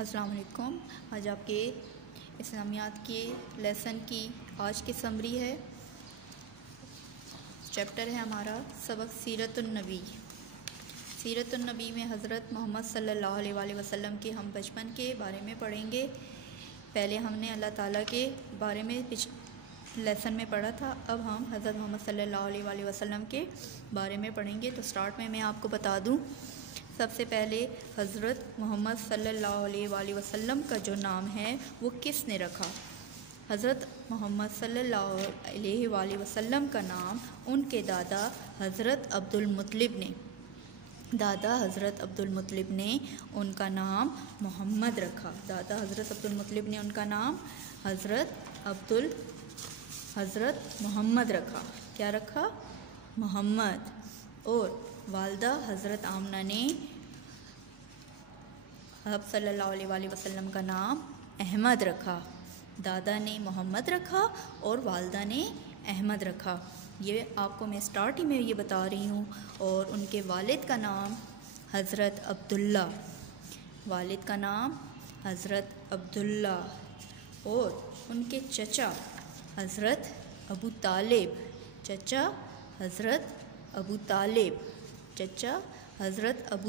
अस्सलाम वालेकुम। आज आपके इस्लामियात के लेसन की आज की समरी है। चैप्टर है हमारा सबक सीरतुन्नबी। सीरतुन्नबी में हज़रत मोहम्मद सल्लल्लाहु अलैहि वसल्लम के हम बचपन के बारे में पढ़ेंगे। पहले हमने अल्लाह ताला के बारे में लेसन में पढ़ा था, अब हम हज़रत मोहम्मद सल्लल्लाहु अलैहि वसल्लम के बारे में पढ़ेंगे। तो स्टार्ट में मैं आपको बता दूं, सबसे पहले हज़रत मोहम्मद सल्लल्लाहु अलैहि वसल्लम का जो नाम है वो किसने रखा। हज़रत मोहम्मद सल्लल्लाहु अलैहि वसल्लम का नाम उनके दादा हज़रत अब्दुल मुत्तलिब ने उनका नाम मोहम्मद रखा। दादा हज़रत अब्दुल मुत्तलिब ने उनका नाम हज़रत मोहम्मद रखा। क्या रखा? मोहम्मद। और वालदा हज़रत आमना ने आप सल्लल्लाहु अलैहि वसल्लम का नाम अहमद रखा। दादा ने मोहम्मद रखा और वालदा ने अहमद रखा। ये आपको मैं स्टार्ट ही में ये बता रही हूँ। और उनके वालिद का नाम हज़रत अब्दुल्ला और उनके चचा हज़रत अबू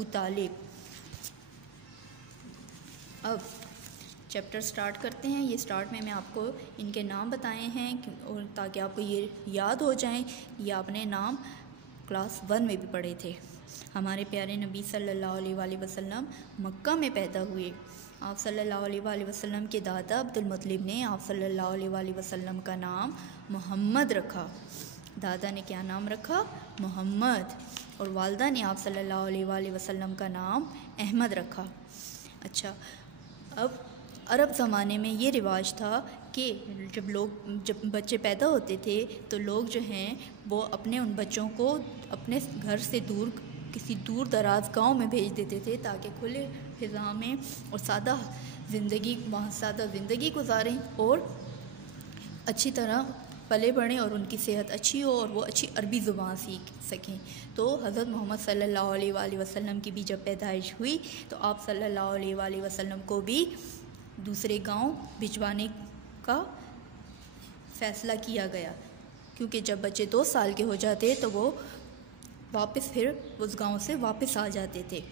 तालिब। अब चैप्टर स्टार्ट करते हैं। ये स्टार्ट में मैं आपको इनके नाम बताए हैं और ताकि आपको ये याद हो जाएं। ये आपने नाम क्लास 1 में भी पढ़े थे। हमारे प्यारे नबी सल्लल्लाहु अलैहि वसल्लम मक्का में पैदा हुए। आप सल्लल्लाहु अलैहि वसल्लम के दादा अब्दुल मुत्तलिब ने आप सल्लल्लाहु अलैहि वसल्लम का नाम मोहम्मद रखा। दादा ने क्या नाम रखा? मोहम्मद। और वालदा ने आप सल्लल्लाहु अलैहि वसल्लम का नाम अहमद रखा। अच्छा, अब अरब ज़माने में ये रिवाज था कि जब बच्चे पैदा होते थे तो लोग जो हैं वो अपने उन बच्चों को अपने घर से दूर किसी दूर दराज गांव में भेज देते थे ताकि खुले फिज़ा में और सादा ज़िंदगी गुजारें और अच्छी तरह पले बढ़ें और उनकी सेहत अच्छी हो और वो अच्छी अरबी ज़ुबान सीख सकें। तो हज़रत मोहम्मद सल्लल्लाहु अलैहि वसल्लम की भी जब पैदाइश हुई तो आप सल्लल्लाहु अलैहि वसल्लम को भी दूसरे गांव भिजवाने का फ़ैसला किया गया, क्योंकि जब बच्चे 2 साल के हो जाते तो वो वापस फिर उस गांव से वापस आ जाते थे।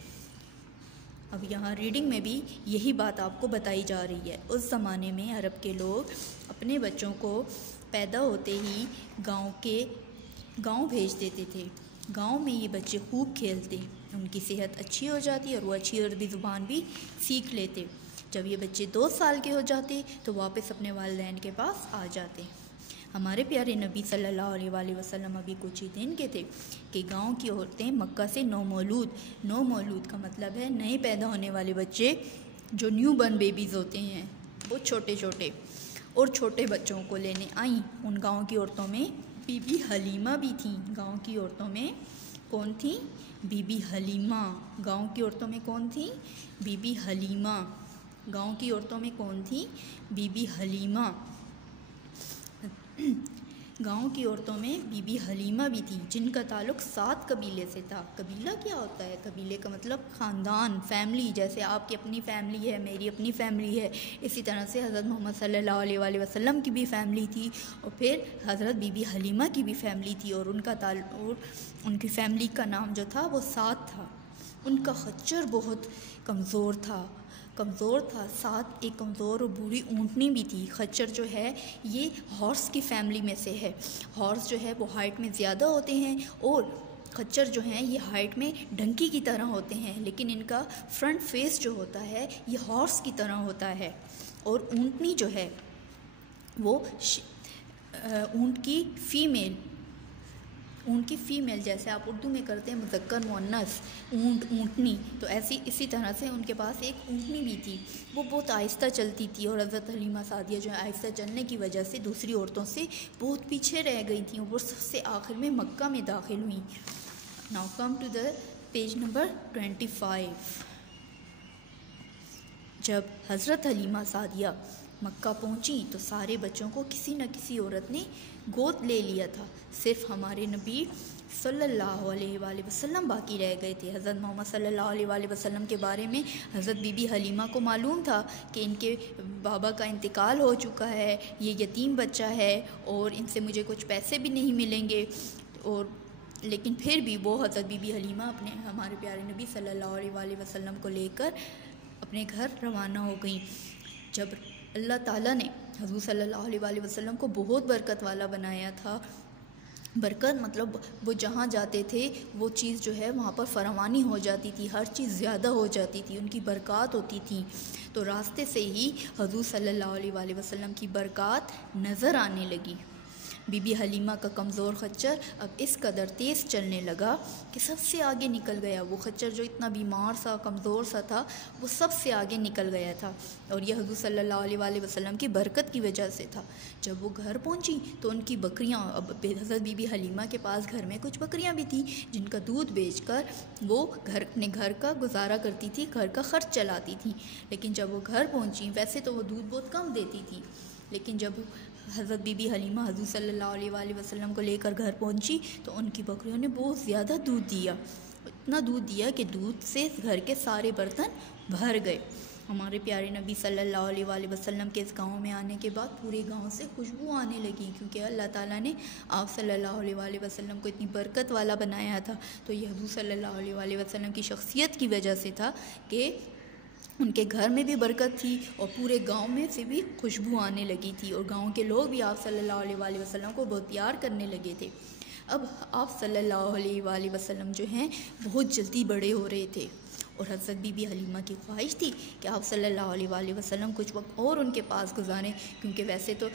अब यहाँ रीडिंग में भी यही बात आपको बताई जा रही है। उस ज़माने में अरब के लोग अपने बच्चों को पैदा होते ही गांव भेज देते थे। गांव में ये बच्चे खूब खेलते, उनकी सेहत अच्छी हो जाती और वो अच्छी अरबी ज़ुबान भी सीख लेते। जब ये बच्चे 2 साल के हो जाते तो वापस अपने वालिदैन के पास आ जाते। हमारे प्यारे नबी सल्लल्लाहु अलैहि वसल्लम अभी कुछ ही दिन के थे कि गांव की औरतें मक्का से नौ मौलूद का मतलब है नए पैदा होने वाले बच्चे, जो न्यू बर्न बेबीज़ होते हैं, वो छोटे और छोटे बच्चों को लेने आईं। उन गांव की औरतों में बीबी हलीमा भी थीं। गांव की औरतों में कौन थी? बीबी हलीमा। गांव की औरतों में कौन थी? बीबी हलीमा। गांव की औरतों में कौन थी? बीबी हलीमा। गांव की औरतों में बीबी हलीमा भी थी, जिनका ताल्लुक़ 7 कबीले से था। कबीला क्या होता है? कबीले का मतलब ख़ानदान, फैमिली। जैसे आपकी अपनी फैमिली है, मेरी अपनी फैमिली है, इसी तरह से हज़रत मोहम्मद सल्लल्लाहु अलैहि वसल्लम की भी फैमिली थी और फिर हज़रत बीबी हलीमा की भी फैमिली थी। और उनकी फैमिली का नाम जो था वो साद था। उनका खच्चर बहुत कमज़ोर था। साथ एक कमज़ोर और बूढ़ी ऊँटनी भी थी। खच्चर जो है ये हॉर्स की फैमिली में से है। हॉर्स जो है वो हाइट में ज़्यादा होते हैं और खच्चर जो हैं ये हाइट में डंकी की तरह होते हैं, लेकिन इनका फ्रंट फेस जो होता है ये हॉर्स की तरह होता है। और ऊँटनी जो है वो ऊँट की फ़ीमेल, जैसे आप उर्दू में करते हैं मुज़क्कर मुअन्नस, ऊँटनी, तो इसी तरह से उनके पास एक ऊँटनी भी थी। वो बहुत आहिस्ता चलती थी और हज़रत हलीमा सादिया जो है आहिस्ता चलने की वजह से दूसरी औरतों से बहुत पीछे रह गई थी। वो सबसे आखिर में मक्का में दाखिल हुई। Now come to the page number 25। जब हज़रत हलीमा सादिया मक्का पहुंची तो सारे बच्चों को किसी न किसी औरत ने गोद ले लिया था। सिर्फ हमारे नबी सल्लल्लाहु अलैहि वसल्लम बाकी रह गए थे। हज़रत मोहम्मद सल्लल्लाहु अलैहि वसल्लम के बारे में हज़रत बीबी हलीमा को मालूम था कि इनके बाबा का इंतकाल हो चुका है, ये यतीम बच्चा है और इनसे मुझे कुछ पैसे भी नहीं मिलेंगे। और लेकिन फिर भी वो हज़रत बीबी हलीमा अपने हमारे प्यारे नबी सल्लल्लाहु अलैहि वसल्लम को लेकर अपने घर रवाना हो गई। जब अल्लाह ताला ने हुज़ूर सल्लल्लाहु अलैहि वसल्लम को बहुत बरकत वाला बनाया था, बरकत मतलब वो जहाँ जाते थे वो चीज़ जो है वहाँ पर फरावानी हो जाती थी, हर चीज़ ज़्यादा हो जाती थी, उनकी बरक़ात होती थी। तो रास्ते से ही हुज़ूर सल्लल्लाहु अलैहि वसल्लम की बरक़ात नज़र आने लगी। बीबी हलीमा का कमज़ोर खच्चर अब इस कदर तेज़ चलने लगा कि सबसे आगे निकल गया। वो खच्चर जो इतना बीमार सा कमज़ोर सा था वो सबसे आगे निकल गया था और यह हुज़ूर सल्लल्लाहु अलैहि वसल्लम की बरकत की वजह से था। जब वो घर पहुंची तो उनकी बकरियां, अब हज़रत बीबी हलीमा के पास घर में कुछ बकरियां भी थी जिनका दूध बेचकर वो अपने घर का गुजारा करती थी, घर का ख़र्च चलाती थी। लेकिन जब वो घर पहुँची, वैसे तो वो दूध बहुत कम देती थी, लेकिन जब हज़रत बीबी हलीमा हुज़ूर सल्लल्लाहु अलैहि वसल्लम को लेकर घर पहुंची तो उनकी बकरियों ने बहुत ज़्यादा दूध दिया। इतना दूध दिया कि दूध से घर के सारे बर्तन भर गए। हमारे प्यारे नबी सल्लल्लाहु अलैहि वसल्लम के इस गाँव में आने के बाद पूरे गाँव से खुशबू आने लगी, क्योंकि अल्लाह ताला ने आप सल्लल्लाहु अलैहि वसल्लम को इतनी बरकत वाला बनाया था। तो ये हुज़ूर सल्लल्लाहु अलैहि वसल्लम की शख्सियत की वजह से था कि उनके घर में भी बरकत थी और पूरे गांव में से भी खुशबू आने लगी थी और गांव के लोग भी आप सल्लल्लाहु अलैहि वसल्लम को बहुत प्यार करने लगे थे। अब आप सल्लल्लाहु अलैहि वसल्लम जो हैं बहुत जल्दी बड़े हो रहे थे और हज़रत बीबी हलीमा की ख्वाहिश थी कि आप सल्लल्लाहु अलैहि वसल्लम कुछ वक्त और उनके पास गुजारें, क्योंकि वैसे तो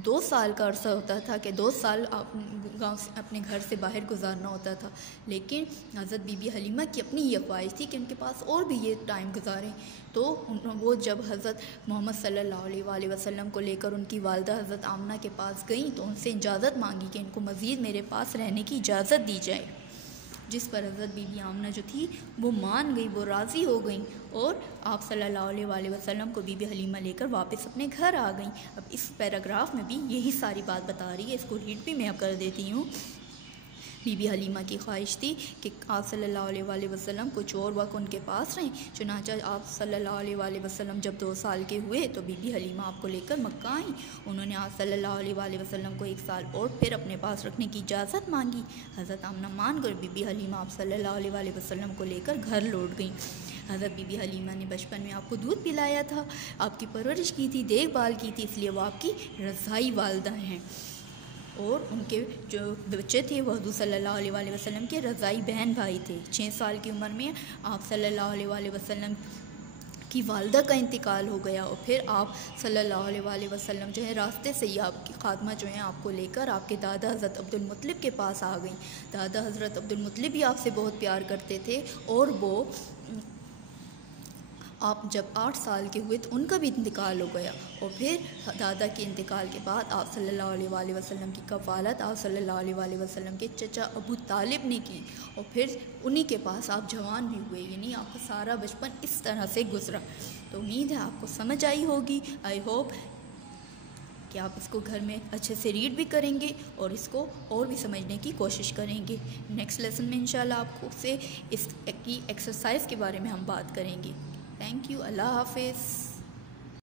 2 साल का अरसा होता था कि 2 साल आप गाँव से अपने घर से बाहर गुजारना होता था। लेकिन हज़रत बीबी हलीमा की अपनी ये ख्वाहिश थी कि उनके पास और भी ये टाइम गुजारें। तो वो जब हज़रत मोहम्मद सल्लल्लाहु अलैहि वसल्लम को लेकर उनकी वालदा हज़रत आमना के पास गई तो उनसे इजाज़त मांगी कि इनको मज़ीद मेरे पास रहने की इजाज़त दी जाए, जिस पर हज़रत बीबी आमना जो थी वो मान गई, वो राज़ी हो गई और आप सल्लल्लाहु अलैहि वसल्लम को बीबी हलीमा लेकर वापस अपने घर आ गई। अब इस पैराग्राफ में भी यही सारी बात बता रही है, इसको रीड भी मैं अब कर देती हूँ। बीबी हलीमा की ख्वाहिश थी कि आप सल्लल्लाहु अलैहि वसल्लम कुछ और वक्त उनके पास रहें। चुनांचे आप सल्लल्लाहु अलैहि वसल्लम जब 2 साल के हुए तो बीबी हलीमा आपको लेकर मक्का आई। उन्होंने आप सल्लल्लाहु अलैहि वसल्लम को 1 साल और फिर अपने पास रखने की इजाज़त मांगी। हज़रत आमना मान कर बीबी हलीमा आप सल्लल्लाहु अलैहि वसल्लम को लेकर घर लौट गई। हज़रत बीबी हलीमा ने बचपन में आपको दूध पिलाया था, आपकी परवरिश की थी, देखभाल की थी, इसलिए वो आपकी रज़ाई वालदा हैं और उनके जो बच्चे थे वो हुज़ूर सल्लल्लाहु अलैहि वसल्लम के रज़ाई बहन भाई थे। 6 साल की उम्र में आप सल्लल्लाहु अलैहि वसल्लम की वालदा का इंतकाल हो गया और फिर आप सल्लल्लाहु अलैहि वसल्लम जो है रास्ते से ही आपकी खात्मा जो है आपको लेकर आपके दादा हज़रत अब्दुल मुत्तलिब के पास आ गई। दादा हज़रत अब्दुल मुत्तलिब भी आपसे बहुत प्यार करते थे और वो आप जब 8 साल के हुए तो उनका भी इंतकाल हो गया और फिर दादा के इंतकाल के बाद आप सल्लल्लाहु अलैहि वसल्लम की कफ़ालत आप सल्लल्लाहु अलैहि वसल्लम के चचा अबू तालिब ने की और फिर उन्हीं के पास आप जवान भी हुए, यानी आपका सारा बचपन इस तरह से गुजरा। तो उम्मीद है आपको समझ आई होगी। आई होप कि आप इसको घर में अच्छे से रीड भी करेंगे और इसको और भी समझने की कोशिश करेंगे। नेक्स्ट लेसन में इंशाल्लाह आपको से इसकी एक्सरसाइज के बारे में हम बात करेंगे। Thank you. अल्लाह हाफ़िज़।